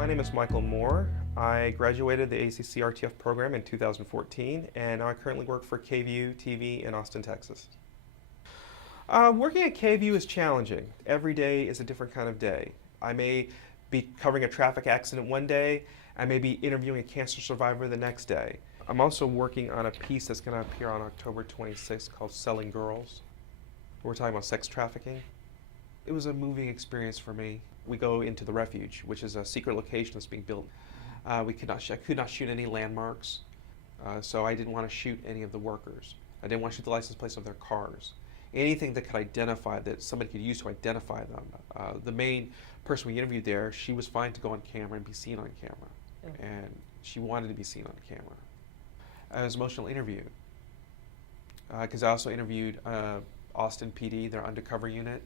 My name is Michael Moore. I graduated the ACC RTF program in 2014, and I currently work for KVUE TV in Austin, Texas. Working at KVUE is challenging. Every day is a different kind of day. I may be covering a traffic accident one day, I may be interviewing a cancer survivor the next day. I'm also working on a piece that's going to appear on October 26th called Selling Girls. We're talking about sex trafficking. It was a moving experience for me. We go into the refuge, which is a secret location that's being built. I could not shoot any landmarks, so I didn't want to shoot any of the workers. I didn't want to shoot the license plates of their cars. Anything that could identify, that somebody could use to identify them. The main person we interviewed there, she was fine to go on camera and be seen on camera. And she wanted to be seen on camera. It was an emotional interview. Because I also interviewed Austin PD, their undercover unit,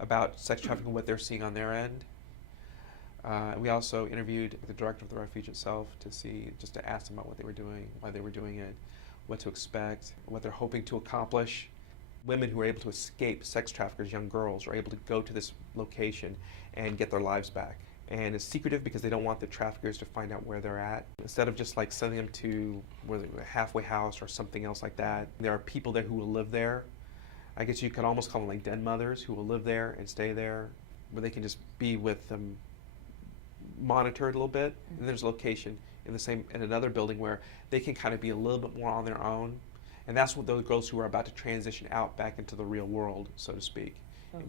about sex trafficking, what they're seeing on their end. We also interviewed the director of the refuge itself just to ask them about what they were doing, why they were doing it, what to expect, what they're hoping to accomplish. Women who are able to escape sex traffickers, young girls, are able to go to this location and get their lives back. And it's secretive because they don't want the traffickers to find out where they're at. Instead of just like sending them to a halfway house or something else like that, there are people there who will live there. I guess you could almost call them like den mothers who will live there and stay there, where they can just be with them, monitored a little bit. And there's a location in another building where they can kind of be a little bit more on their own. And that's what those girls who are about to transition out back into the real world, so to speak,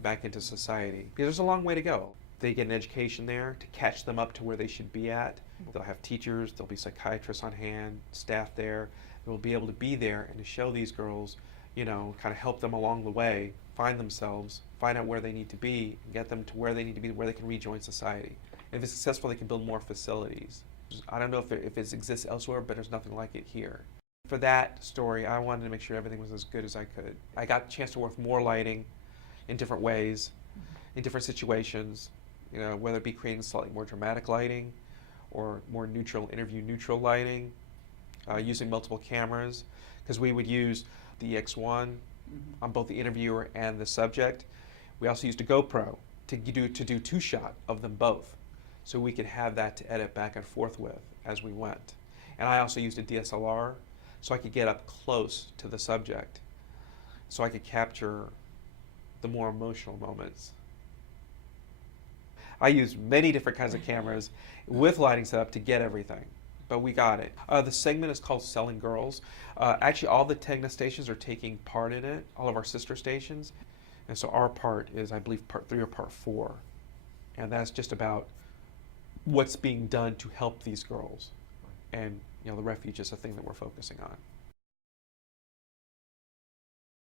back into society. Because there's a long way to go. They get an education there to catch them up to where they should be at. They'll have teachers, there'll be psychiatrists on hand, staff there. They will be able to be there and to show these girls, kind of help them along the way, find themselves, find out where they need to be, and get them to where they need to be, where they can rejoin society. And if it's successful, they can build more facilities. I don't know if it exists elsewhere, but there's nothing like it here. For that story, I wanted to make sure everything was as good as I could. I got a chance to work with more lighting in different ways, in different situations, whether it be creating slightly more dramatic lighting or more neutral, interview neutral lighting, using multiple cameras, because we would use the X1 on both the interviewer and the subject. We also used a GoPro to do two-shot of them both, so we could have that to edit back and forth with as we went. And I also used a DSLR, so I could get up close to the subject, so I could capture the more emotional moments. I used many different kinds of cameras with lighting setup to get everything, but we got it. The segment is called Selling Girls. Actually, all the Tegna stations are taking part in it, all of our sister stations. And so our part is, I believe, part 3 or part 4. And that's just about what's being done to help these girls. And the refuge is a thing that we're focusing on.